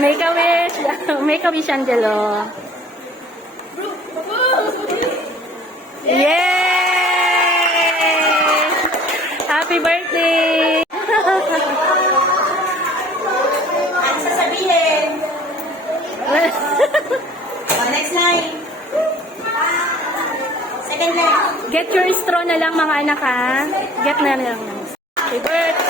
Make a wish. Make a wish, Angelo. Yay! Happy birthday! Ano sasabihin? Next line. Second line. Get your straw na lang mga anak ha. Get na lang. Happy birthday!